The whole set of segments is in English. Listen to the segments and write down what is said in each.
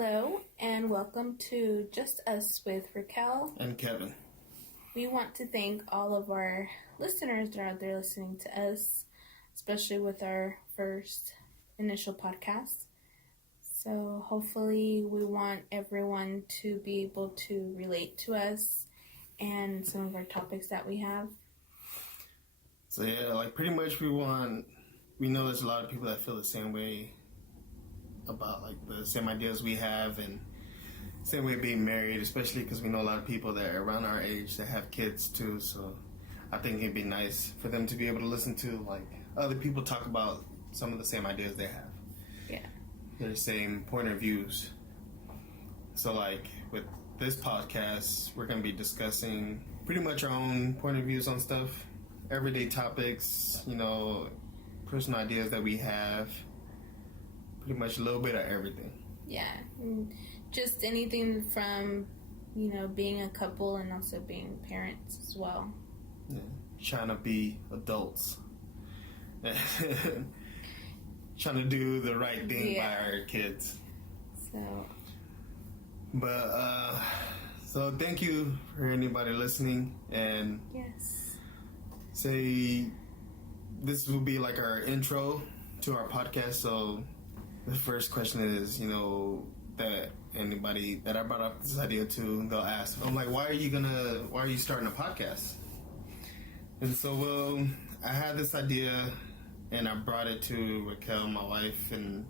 Hello, and welcome to Just Us with Raquel and Kevin. We want to thank all of our listeners that are out there listening to us, especially with our first initial podcast. So hopefully we want everyone to be able to relate to us and some of our topics that we have. So yeah, pretty much we know there's a lot of people that feel the same way about the same ideas we have and same way of being married, especially because we know a lot of people that are around our age that have kids too. So I think it'd be nice for them to be able to listen to other people talk about some of the same ideas they have. Yeah. Their same point of views. So with this podcast, we're going to be discussing pretty much our own point of views on stuff, everyday topics, personal ideas that we have. Pretty much a little bit of everything. Yeah, just anything from, being a couple and also being parents as well. Yeah. Trying to be adults. Trying to do the right thing by our kids. So thank you for anybody listening. And yes, say this will be our intro to our podcast. So the first question is, that anybody that I brought up this idea to, they'll ask, I'm like, why are you starting a podcast? And so, I had this idea and I brought it to Raquel, my wife, and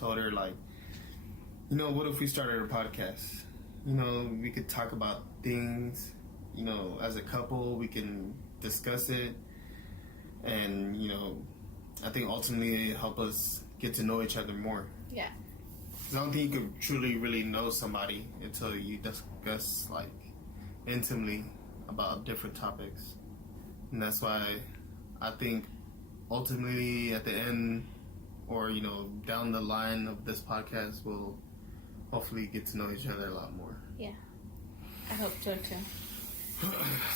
told her what if we started a podcast? We could talk about things, as a couple, we can discuss it. And, I think ultimately it help us get to know each other more. Yeah. I don't think you could truly really know somebody until you discuss intimately about different topics. And that's why I think ultimately at the end or down the line of this podcast we'll hopefully get to know each other a lot more. Yeah. I hope so too.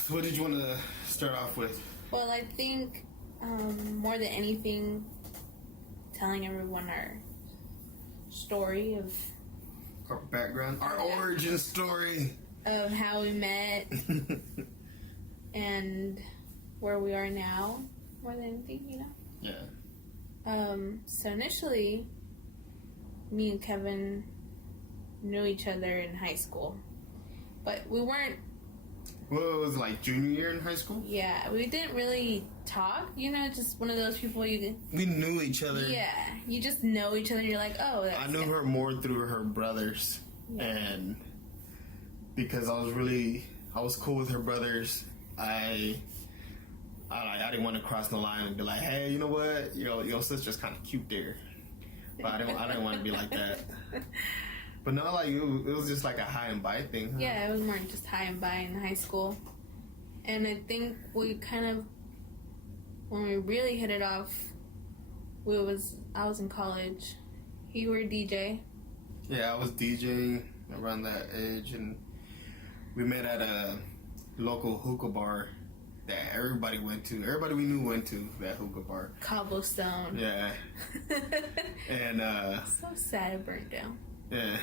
So what did you want to start off with? Well, I think more than anything, telling everyone our story of our background, our origin story of how we met and where we are now, more than anything, Yeah. So initially, me and Kevin knew each other in high school, but we weren't. Well, it was junior year in high school? Yeah, we didn't really talk, just one of those people we knew each other. Yeah, you just know each other. You're like, oh, that's I knew her more through her brothers. Yeah. And because I was cool with her brothers, I didn't want to cross the line and be like, hey, you know what? Your sister's kind of cute there. But I didn't want to be like that. But no, it was just a high and by thing. Huh? Yeah, it was more just high and by in high school. And I think we kind of, when we really hit it off, I was in college. You were a DJ. Yeah, I was DJing around that age, and we met at a local hookah bar that everybody went to. Everybody we knew went to that hookah bar. Cobblestone. Yeah. And so sad it burnt down. Yeah.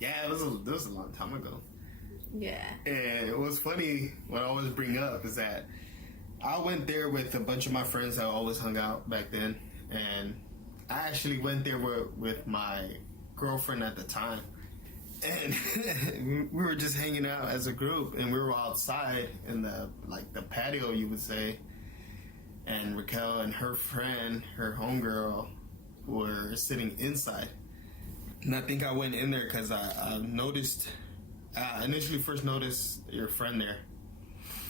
Yeah, it was a long time ago. Yeah. And it was funny, what I always bring up is that I went there with a bunch of my friends that always hung out back then, and I actually went there with my girlfriend at the time. And we were just hanging out as a group, and we were outside in the patio, you would say. And Raquel and her friend, her homegirl, were sitting inside. And I think I went in there because I noticed, initially first noticed your friend there.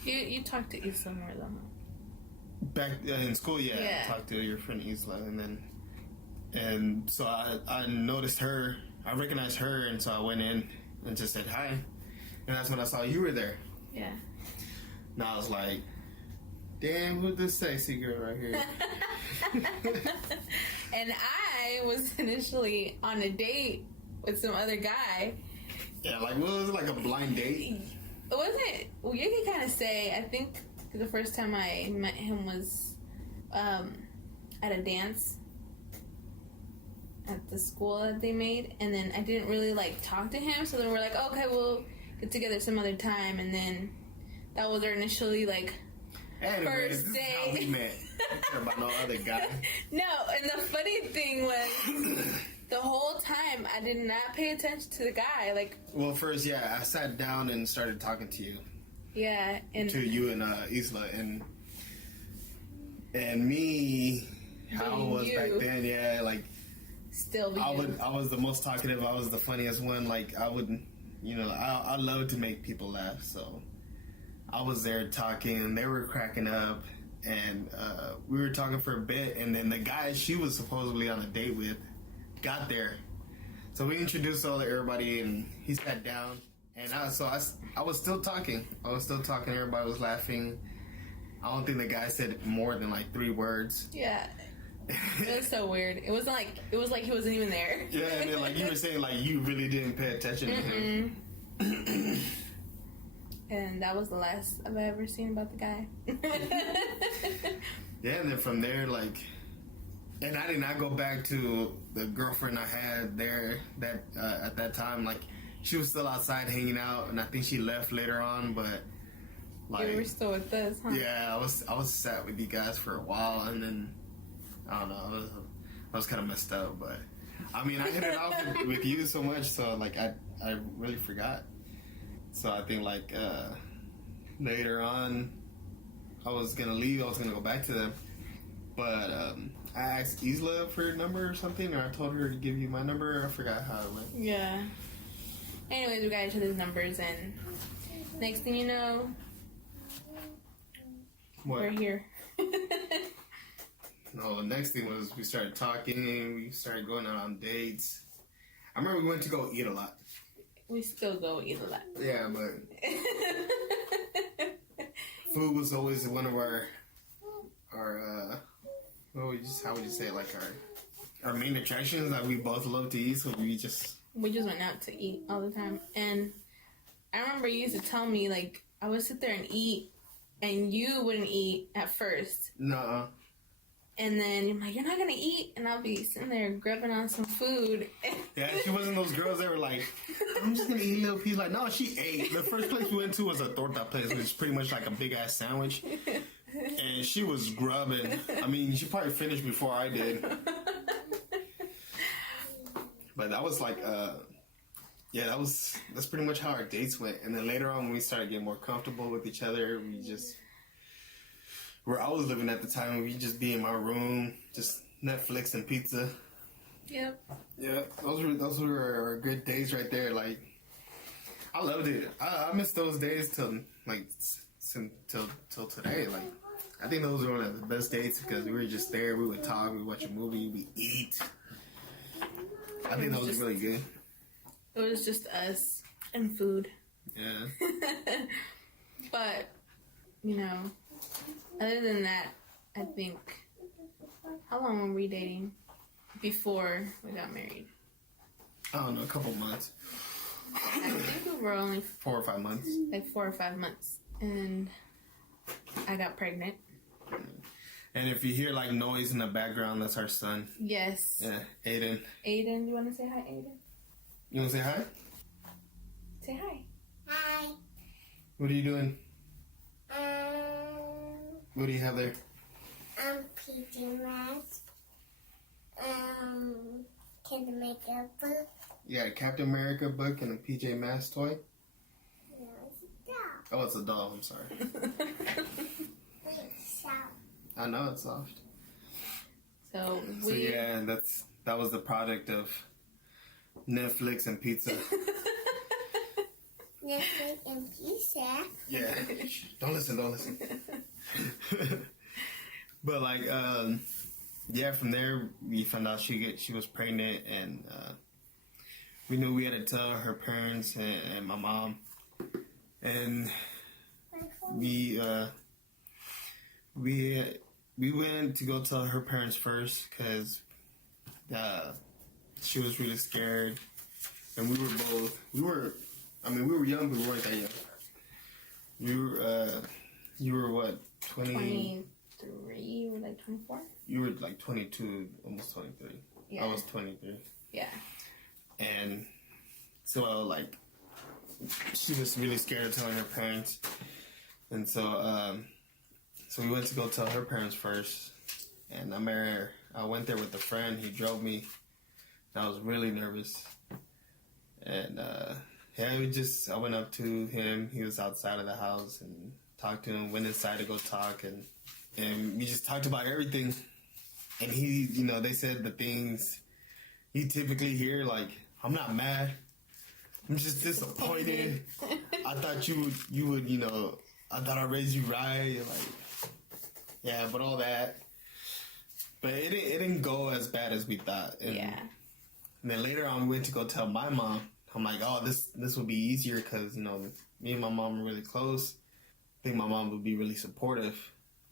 You talked to Isla more though. Back in school, yeah. I talked to your friend Isla, and so I noticed her. I recognized her, and so I went in and just said hi. And that's when I saw you were there. Yeah. And I was like, damn, who's this sexy girl right here? And I was initially on a date with some other guy. Yeah, what was it, a blind date? It wasn't. Well, you can kind of say, I think the first time I met him was at a dance. at the school that they made, and then I didn't really like talk to him. So then we're like, okay, we'll get together some other time, and then that was our initially like Anyways, first this day. is how we met. Don't care about no other guy. No, and the funny thing was, the whole time I did not pay attention to the guy. Like, Well, first, I sat down and started talking to you. yeah, and To you and Isla, and me, how I was back then, like still be I was the most talkative. I was the funniest one. Like I would, I love to make people laugh. So I was there talking, and they were cracking up, and we were talking for a bit, and then the guy she was supposedly on a date with got there. So we introduced everybody, and he sat down, and I was still talking. Everybody was laughing. I don't think the guy said more than like 3 words. Yeah. It was so weird. It was like he wasn't even there. Yeah, and then like you were saying, like you really didn't pay attention to him. And that was the last I've ever seen about the guy. Yeah, and then from there, like, and I did not go back to the girlfriend I had there that at that time. Like, she was still outside hanging out, and I think she left later on. But like, You were still with us, huh? yeah, I was sat with you guys for a while, and then I don't know, I was kind of messed up. But I mean, I hit it off with you so much, so like I really forgot. So I think like later on, I was gonna leave. I was gonna go back to them, but I asked Isla for your number or something, or I told her to give you my number. I forgot how it went. Yeah. Anyways, we got each other's numbers, and next thing you know, What? we're here. No, the next thing was we started talking. We started going out on dates. I remember we went to go eat a lot. We still go eat a lot. Yeah, but food was always one of our how would you say it, like our main attractions that we both love to eat. So we just went out to eat all the time. And I remember you used to tell me, like, I would sit there and eat, and you wouldn't eat at first. Nuh-uh. And then you're like, you're not going to eat? And I'll be sitting there grubbing on some food. Yeah, she wasn't those girls that were like, I'm just going to eat a little piece. Like, no, she ate. The first place we went to was a torta place, which is pretty much like a big-ass sandwich. And she was grubbing. I mean, she probably finished before I did. But that was like, that's pretty much how our dates went. And then later on, when we started getting more comfortable with each other, where I was living at the time, we'd just be in my room, just Netflix and pizza. Yep. Yeah, those were our good days right there. Like, I loved it. I miss those days till today. Like, I think those were one of the best dates because we were just there. We would talk, we would watch a movie, we eat. I think that was really good. It was just us and food. Yeah. But, other than that, I think, how long were we dating before we got married? I don't know, a couple months. I think we were only 4 or 5 months. like 4 or 5 months, and I got pregnant. And if you hear like noise in the background, that's our son. Yes. Yeah, Aiden. Aiden, you want to say hi, Aiden? You want to say hi? Say hi. Hi. What are you doing? What do you have there? PJ Masks. Kid Makeup book. You got a Captain America book and a PJ Masks toy? No, it's a dog. Oh, it's a doll. I'm sorry. It's soft. I know it's soft. So yeah, that was the product of Netflix and pizza. Netflix and pizza. Yeah. Don't listen. But like, yeah, from there we found out she was pregnant, and we knew we had to tell her parents and my mom, and we went to go tell her parents first because she was really scared, and we were young, but we weren't that young. You were what, 20? 23 or like 24? You were like 22, almost 23. Yeah. I was 23. Yeah. And so, like, she was really scared of telling her parents. And so, so we went to go tell her parents first. And I went there with a friend. He drove me. And I was really nervous. And, yeah, I went up to him. He was outside of the house and talked to him, went inside to go talk. And we just talked about everything. And he, they said the things you typically hear, like, I'm not mad. I'm just disappointed. I thought you would, I thought I raised you right. Like, yeah, but all that. But it didn't go as bad as we thought. And, yeah. And then later on, we went to go tell my mom. I'm like, oh, this would be easier because, me and my mom are really close. I think my mom would be really supportive.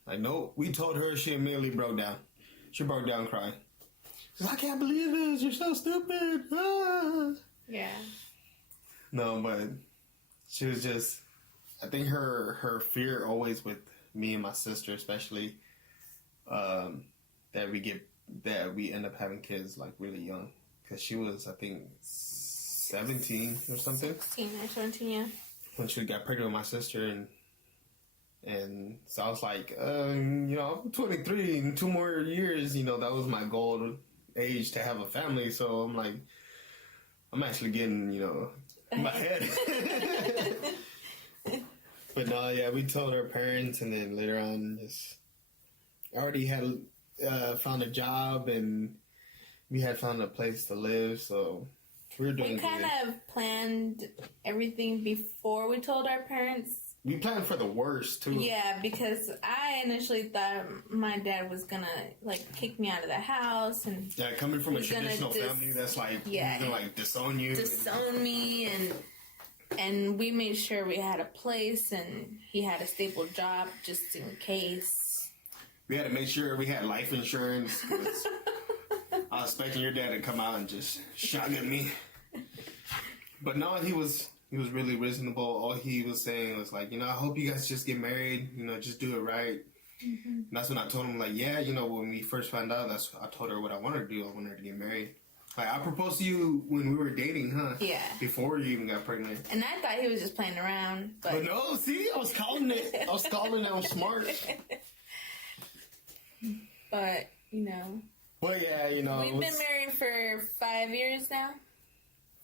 Like, no, we told her, she immediately broke down. She broke down crying. She's like, I can't believe this. You're so stupid. Ah. Yeah. No, but she was just, I think her fear always with me and my sister, especially, that we end up having kids like really young. Because she was, I think, 17 or something. 16 or 17, yeah. When she got pregnant with my sister, and so I was like, I'm 23, in 2 more years, that was my goal age to have a family. So I'm like, I'm actually getting, in my head. But no, yeah, we told our parents, and then later on, I already had found a job, and we had found a place to live, so we were doing We kind of planned everything before we told our parents. We planned for the worst, too. Yeah, because I initially thought my dad was gonna, kick me out of the house, and yeah, coming from a traditional family that's like, yeah, gonna, disown you. Disown me, and we made sure we had a place, and he had a stable job just in case. We had to make sure we had life insurance, 'cause I was expecting your dad to come out and just shotgun me. But no, he was really reasonable. All he was saying was like, I hope you guys just get married, just do it right. Mm-hmm. And that's when I told him, like, yeah, when we first found out, I told her what I wanted to do. I wanted her to get married. Like, I proposed to you when we were dating, huh? Yeah. Before you even got pregnant. And I thought he was just playing around. But no, see, I was calling it. I was smart. But, But yeah, we've been married for 5 years now.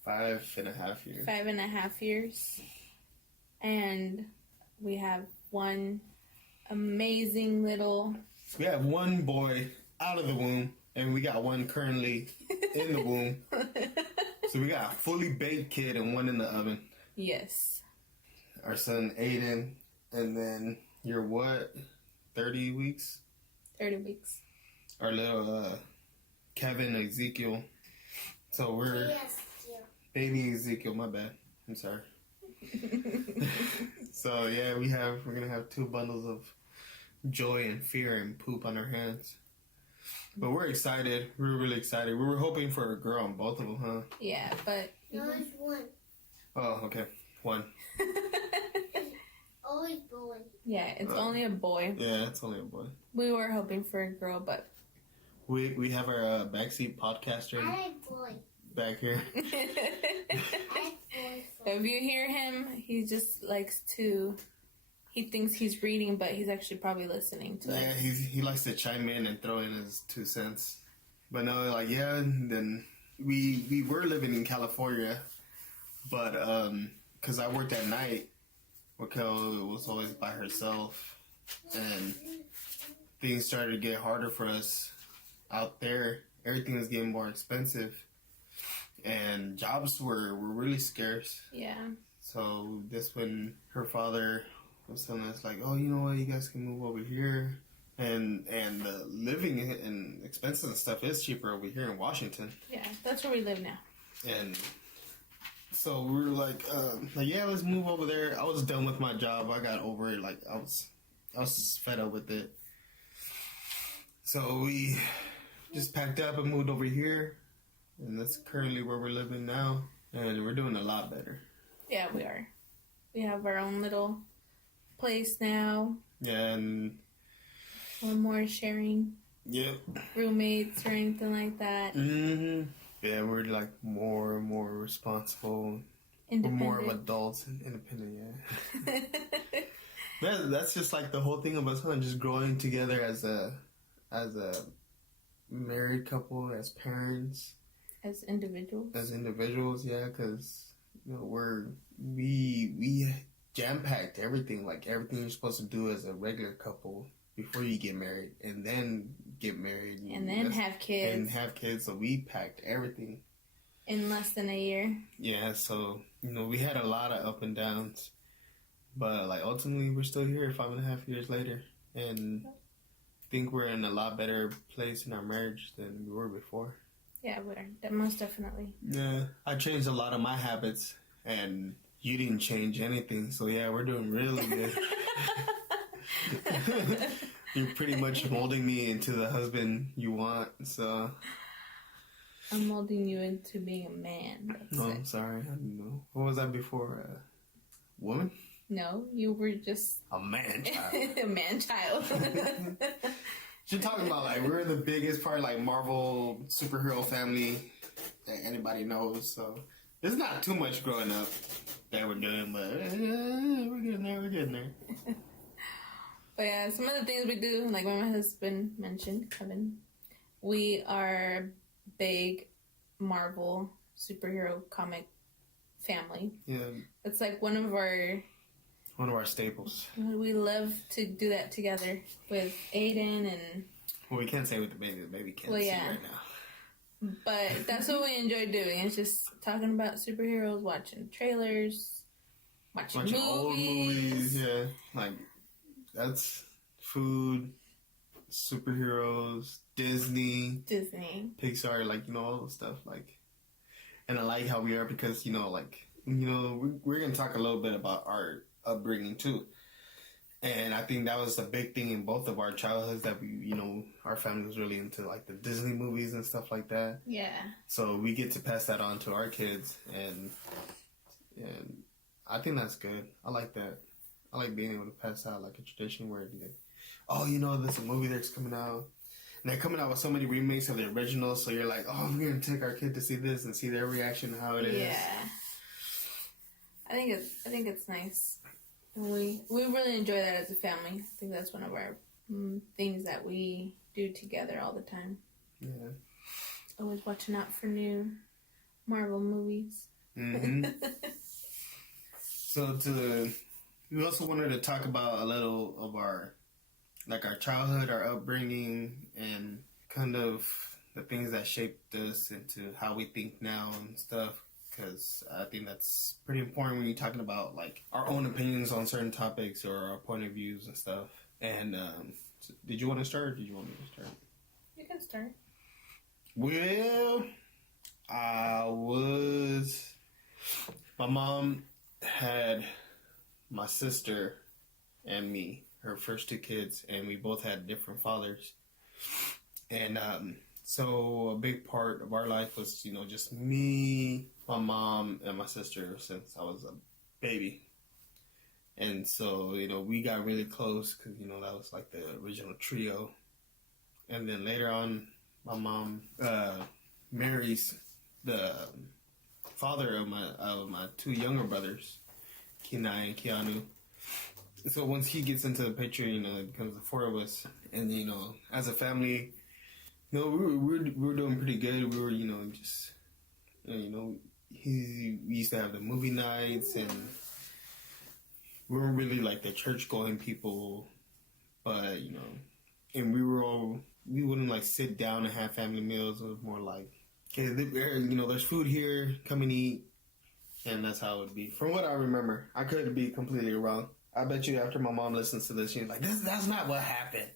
5.5 years. 5.5 years. And we have one amazing little... We have one boy out of the womb, and we got one currently in the womb. So we got a fully baked kid and one in the oven. Yes. Our son, Aiden, and then you're what? 30 weeks? 30 weeks. Our little Kevin, Ezekiel. So we're... Yes. Baby Ezekiel, my bad. I'm sorry. So yeah, we're gonna have 2 bundles of joy and fear and poop on our hands. But we're excited. We're really excited. We were hoping for a girl on both of them, huh? Yeah, but... No, it's one. Oh, okay. 1. Always boy. Yeah, it's only a boy. Yeah, it's only a boy. We were hoping for a girl, but... We have our backseat podcaster I like boy. back here. I like boy. If you hear him, he just likes to... He thinks he's reading, but he's actually probably listening to Yeah, us. he likes to chime in and throw in his 2 cents. But no, then we were living in California, but because I worked at night, Raquel was always by herself, and things started to get harder for us out there. Everything was getting more expensive, and jobs were really scarce. Yeah. So this when her father was telling us like, oh, you know what, you guys can move over here, and the living and expenses and stuff is cheaper over here in Washington. Yeah, that's where we live now. And so we were like, yeah, let's move over there. I was done with my job. I got over it. Like I was fed up with it. So we just packed up and moved over here, and that's currently where we're living now, and we're doing a lot better. Yeah, we are. We have our own little place now. Yeah, and We're more sharing. Yep. roommates or anything like that. Mm-hmm. Yeah, we're like more and more responsible. We're Independent. more of adults and independent, yeah. That's just like the whole thing of us, huh? Just growing together as a married couple, as parents, As individuals. yeah, because you know we jam packed everything, like everything you're supposed to do as a regular couple before you get married, and then get married, And then have kids. and have kids. So we packed everything In less than a year. Yeah, so you know we had a lot of up and downs, but like ultimately we're still here 5.5 years later, and I think we're in a lot better place in our marriage than we were before. Yeah, we're most definitely. Yeah, I changed a lot of my habits, and you didn't change anything. So yeah, we're doing really good. You're pretty much molding me into the husband you want. So I'm molding you into being a man. no, I'm sorry. I don't know. What was I before? Woman? No, you were just A man child. a man child. You're talking about like we're the biggest part, like Marvel superhero family that anybody knows. So there's not too much growing up that we're doing, but we're getting there. We're getting there. But yeah, some of the things we do, like my husband mentioned, Kevin, we are big Marvel superhero comic family. Yeah, It's like one of our staples. we love to do that together with Aiden and. Well, we can't say with the baby. The baby can't see right now. But that's what we enjoy doing. It's just talking about superheroes, watching trailers, watching Old movies. Yeah, like that's food, superheroes, Disney, Pixar, like you know all the stuff. Like, and I like how we are because you know, like you know, we're gonna talk a little bit about our upbringing too. And I think that was a big thing in both of our childhoods that we, you know, our family was really into like the Disney movies and stuff like that. Yeah. So we get to pass that on to our kids, and I think that's good. I like that. I like being able to pass out like a tradition where, like, oh, you know, there's a movie that's coming out, and they're coming out with so many remakes of the original. So you're like, oh, we're gonna take our kid to see this and see their reaction, how it is. Yeah. I think it's nice. We really enjoy that as a family. I think that's one of our things that we do together all the time. Yeah. Always watching out for new Marvel movies. Mm-hmm. So we also wanted to talk about a little of our childhood, our upbringing, and kind of the things that shaped us into how we think now and stuff. Because I think that's pretty important when you're talking about like our own opinions on certain topics or our point of views and stuff. And so did you want to start or did you want me to start? You can start. Well, my mom had my sister and me, her first two kids, and we both had different fathers. And so a big part of our life was, you know, just me, my mom, and my sister since I was a baby. And so, you know, we got really close because, you know, that was like the original trio. And then later on, my mom marries the father of my two younger brothers, Kenai and Keanu. So once he gets into the picture, you know, it becomes the four of us. And, you know, as a family, you know, we were doing pretty good. We were, you know, just, you know, we used to have the movie nights, and we weren't really like the church going people, but, you know, and we wouldn't like sit down and have family meals. It was more like, okay, you know, there's food here, come and eat, and that's how it would be. From what I remember, I could be completely wrong. I bet you after my mom listens to this, she's like, that's not what happened.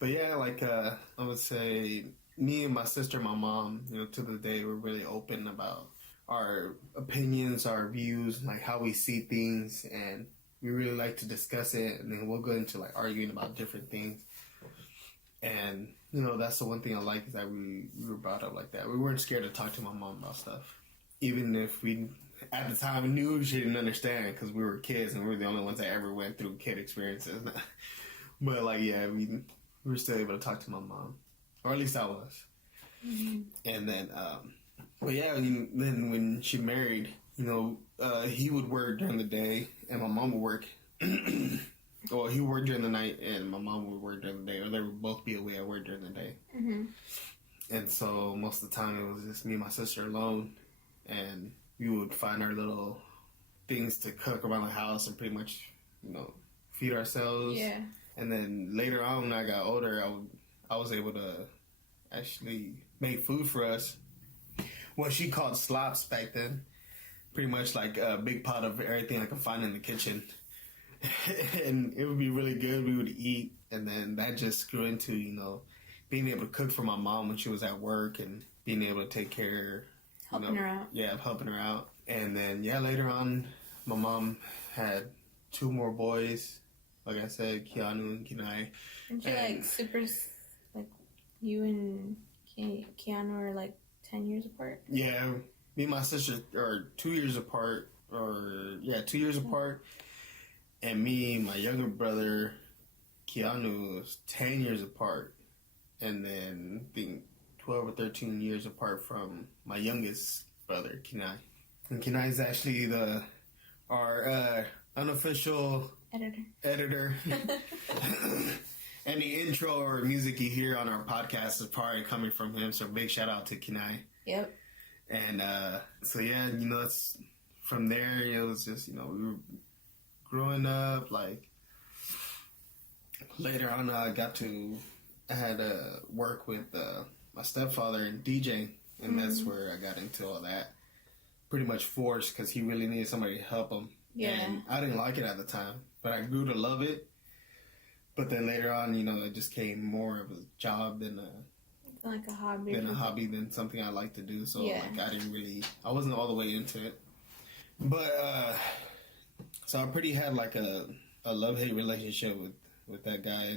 But yeah, like I would say, me and my sister, my mom, you know, to the day, we're really open about our opinions, our views, like how we see things, and we really like to discuss it, and then we'll go into like arguing about different things. And you know, that's the one thing I like is that we were brought up like that. We weren't scared to talk to my mom about stuff, even if we at the time knew she didn't understand because we were kids and we were the only ones that ever went through kid experiences. But like, yeah, we were still able to talk to my mom, or at least I was. Mm-hmm. And then, but yeah, then when she married, he would work during the day and my mom would work. Well, he would work during the night and my mom would work during the day, or they would both be away at work during the day. Mm-hmm. And so most of the time it was just me and my sister alone, and we would find our little things to cook around the house and pretty much, feed ourselves. Yeah. And then later on, when I got older, I was able to actually make food for us. What she called slops back then. Pretty much like a big pot of everything I could find in the kitchen. And it would be really good. We would eat. And then that just grew into, being able to cook for my mom when she was at work and being able to take care. Helping her out. Yeah, helping her out. And then, later on, my mom had 2 more boys. Like I said, Keanu and Kenai. And you and Keanu are like 10 years apart? Yeah, me and my sister are 2 years apart. 2 years apart. And me, my younger brother, Keanu, was 10 years apart. And then, I think, 12 or 13 years apart from my youngest brother, Kenai. And Kenai is actually our unofficial editor. Any intro or music you hear on our podcast is probably coming from him. So big shout out to Kenai. Yep. And that's from there. It was just we were growing up. Like later on, I had to work with my stepfather and DJ, and that's where I got into all that. Pretty much forced because he really needed somebody to help him. Yeah. And I didn't like it at the time, but I grew to love it. But then later on, it just came more of a job than like a hobby. Than something I like to do. So I wasn't all the way into it. But so I pretty had like a love-hate relationship with that guy,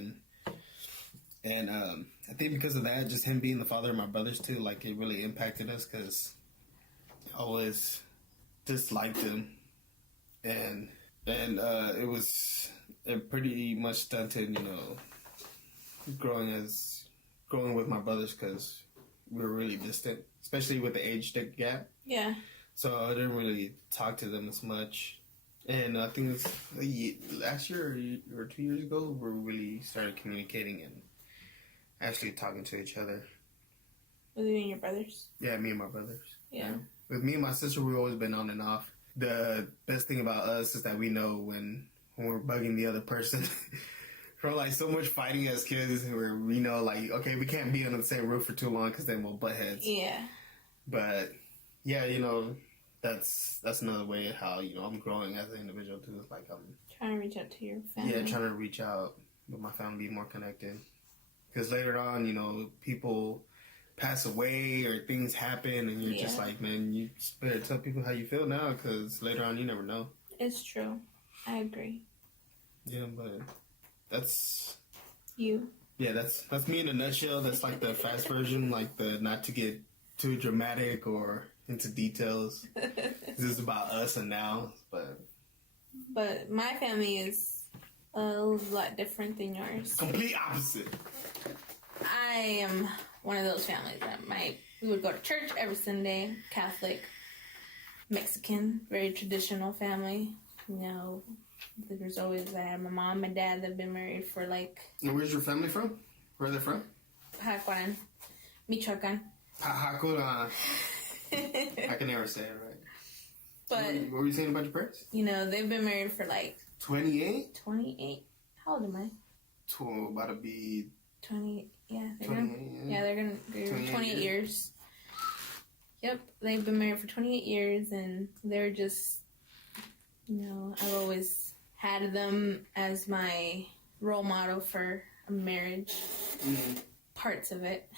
and I think because of that, just him being the father of my brothers too, like it really impacted us because I always disliked him, and it pretty much stunted, growing with my brothers because we were really distant, especially with the age gap. Yeah. So I didn't really talk to them as much. And I think it was last year or 2 years ago we really started communicating and actually talking to each other. With you and your brothers? Yeah, me and my brothers. Yeah. With me and my sister, we've always been on and off. The best thing about us is that we know when we're bugging the other person. From like so much fighting as kids where we know like, okay, we can't be under the same roof for too long because then we'll butt heads. Yeah. But yeah, that's another way how, I'm growing as an individual too. It's like I'm trying to reach out to your family. Yeah, trying to reach out with my family, be more connected. Because later on, people pass away or things happen and you're just like, man, you better tell people how you feel now because later on you never know. It's true. I agree. Yeah, but that's... You. Yeah, that's me in a nutshell. That's like the fast version, like the not to get too dramatic or into details. This is about us and now, But my family is a lot different than yours. Complete opposite. I am one of those families that we would go to church every Sunday, Catholic, Mexican, very traditional family. There's always I have my mom and dad that have been married for like... And where's your family from? Where are they from? Pacuan, Michoacan. Pacuan. I can never say it right. But what were you saying about your parents? They've been married for like 28. 28. How old am I? About to be 20. Yeah, they're gonna be 28 years. Yep, they've been married for 28 years, and they're just, I've always had them as my role model for a marriage. Mm-hmm. Parts of it.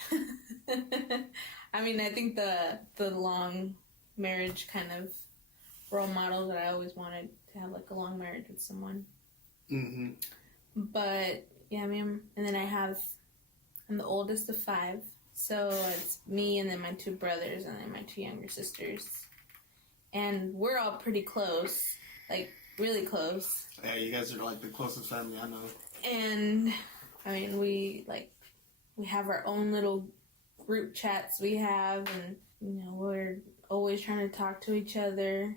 I mean, I think the long marriage kind of role model that I always wanted to have, like a long marriage with someone. Mm-hmm. But yeah, and then I'm the oldest of 5, so it's me and then my 2 brothers and then my 2 younger sisters. and we're all pretty close, like really close. Yeah, you guys are like the closest family I know. And I mean, we have our own little group chats we have, and we're always trying to talk to each other.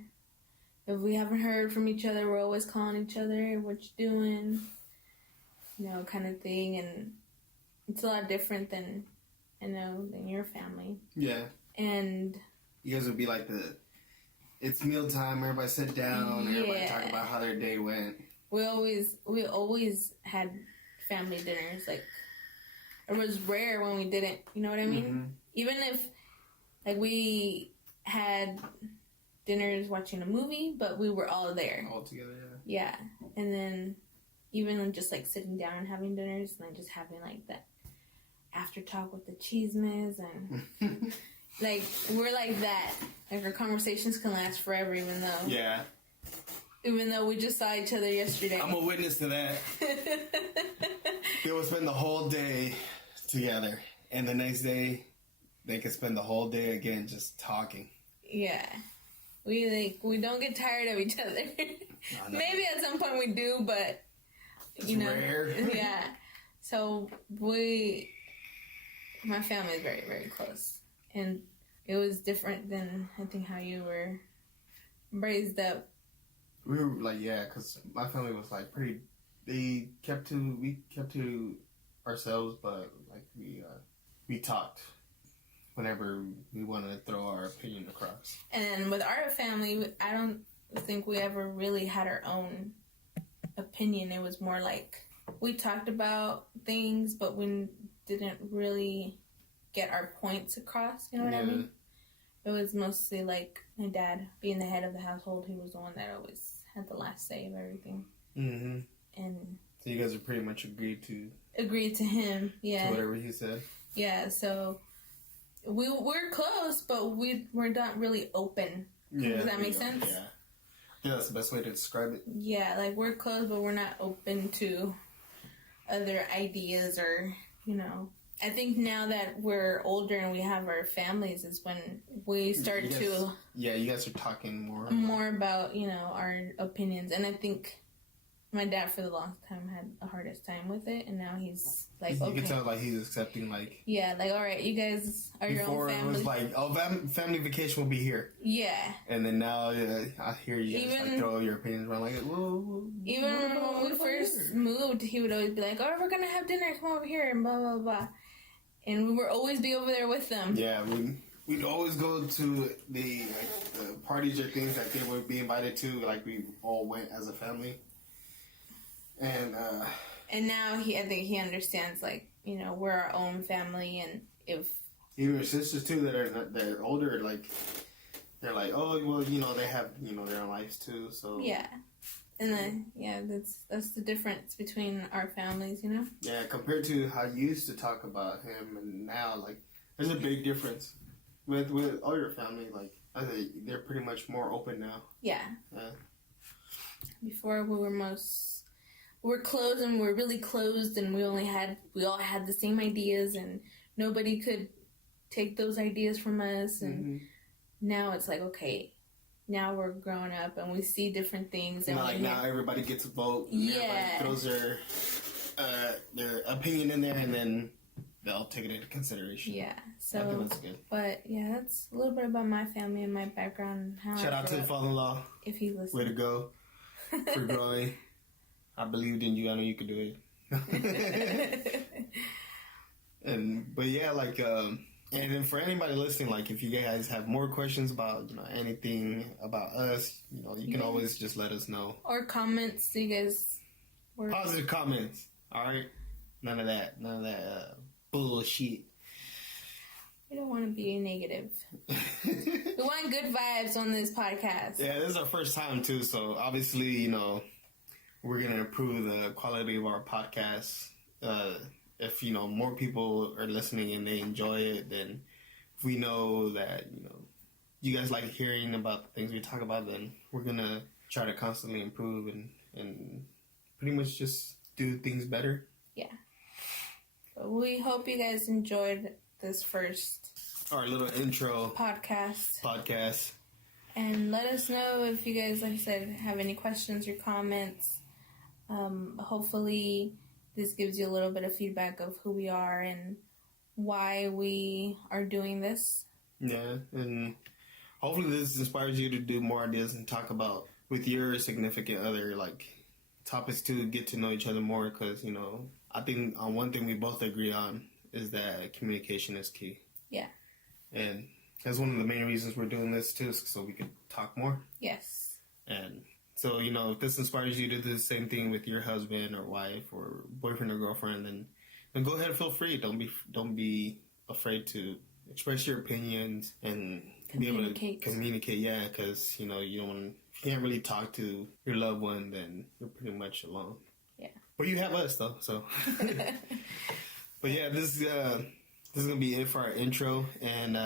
If we haven't heard from each other, we're always calling each other, what you doing, kind of thing. And it's a lot different than your family. Yeah. And you guys would be like it's mealtime, everybody sit down, everybody talk about how their day went. We always had family dinners. Like, it was rare when we didn't, you know what I mean? Mm-hmm. Even if, like, we had dinners watching a movie, but we were all there. All together, yeah. Yeah. And then even just, like, sitting down and having dinners, and then just having, like, that after talk with the chismes, and, like, we're like that. Like, our conversations can last forever, even though... Yeah. Even though we just saw each other yesterday. I'm a witness to that. They will spend the whole day together, and the next day they could spend the whole day again just talking. Yeah, we don't get tired of each other. No. Maybe at some point we do, but it's rare. Yeah. So my family is very, very close, and it was different than I think how you were raised up. We were like, because my family was like we kept to ourselves, but like we talked whenever we wanted to throw our opinion across. And with our family, I don't think we ever really had our own opinion. It was more like we talked about things, but we didn't really get our points across. You know what I mean? It was mostly like my dad being the head of the household. He was the one that always had the last say of everything. Mm-hmm. And so you guys are pretty much agreed to him, yeah. To whatever he said. Yeah, so we're close, but we're not really open. Yeah, does that make sense? Yeah, that's the best way to describe it. Yeah, like we're close, but we're not open to other ideas or I think now that we're older and we have our families is when we start to... Yeah, you guys are talking more about, our opinions. And I think my dad for the longest time had the hardest time with it. And now he's like, You can tell, like, he's accepting, like... Yeah, like, all right, you guys are your own family. Before it was like, family vacation will be here. Yeah. And then now I hear you guys like throw your opinions around like, whoa. Even when we first moved, he would always be like, oh, we're going to have dinner, come over here, and blah, blah, blah. And we would always be over there with them. Yeah, we'd always go to the parties or things that they would be invited to. Like, we all went as a family. And now I think he understands, like, we're our own family, and if... Even your sisters, too, that are older, like, they're like, oh, well, they have, their own lives, too, so... Yeah. And then, that's the difference between our families, Yeah, compared to how you used to talk about him and now, like, there's a big difference. With all your family, like, I think they're pretty much more open now. Yeah. Before we were closed, and we were really closed, and we all had the same ideas, and nobody could take those ideas from us, and now it's like, okay, now we're growing up and we see different things. And now everybody gets a vote. Yeah. Everybody throws their opinion in there, and then they'll take it into consideration. Yeah. So, I think that's good. But yeah, that's a little bit about my family and my background. And how Shout out to the father-in-law. If he listens. Way to go for growing. I believed in you. I know you could do it. But yeah, like. And then for anybody listening, like, if you guys have more questions about, anything about us, you can always just let us know. Or comments, you guys. Positive comments, all right? None of that bullshit. We don't want to be negative. We want good vibes on this podcast. Yeah, this is our first time, too, so obviously, we're going to improve the quality of our podcast. If, more people are listening and they enjoy it, then if we know that, you guys like hearing about the things we talk about, then we're going to try to constantly improve and pretty much just do things better. Yeah. But we hope you guys enjoyed this first... Our little intro. Podcast. And let us know if you guys, like I said, have any questions or comments. Hopefully this gives you a little bit of feedback of who we are and why we are doing this. Yeah, and hopefully this inspires you to do more ideas and talk about with your significant other, like, topics to get to know each other more, because, you know, I think on one thing we both agree on is that communication is key. Yeah. And that's one of the main reasons we're doing this, too, so we can talk more. Yes. And so, you know, if this inspires you to do the same thing with your husband or wife or boyfriend or girlfriend, then go ahead and feel free. Don't be afraid to express your opinions and be able to communicate. Yeah, because, you know, if you can't really talk to your loved one, then you're pretty much alone. Yeah. But you have us, though, so. But yeah, this is going to be it for our intro, and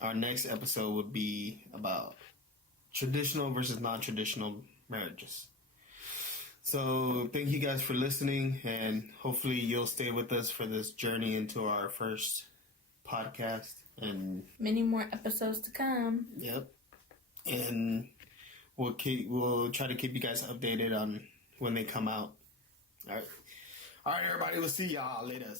our next episode would be about traditional versus non-traditional marriages. So thank you guys for listening, and hopefully you'll stay with us for this journey into our first podcast, and many more episodes to come. Yep. And we'll try to keep you guys updated on when they come out. All right, everybody, we'll see y'all later.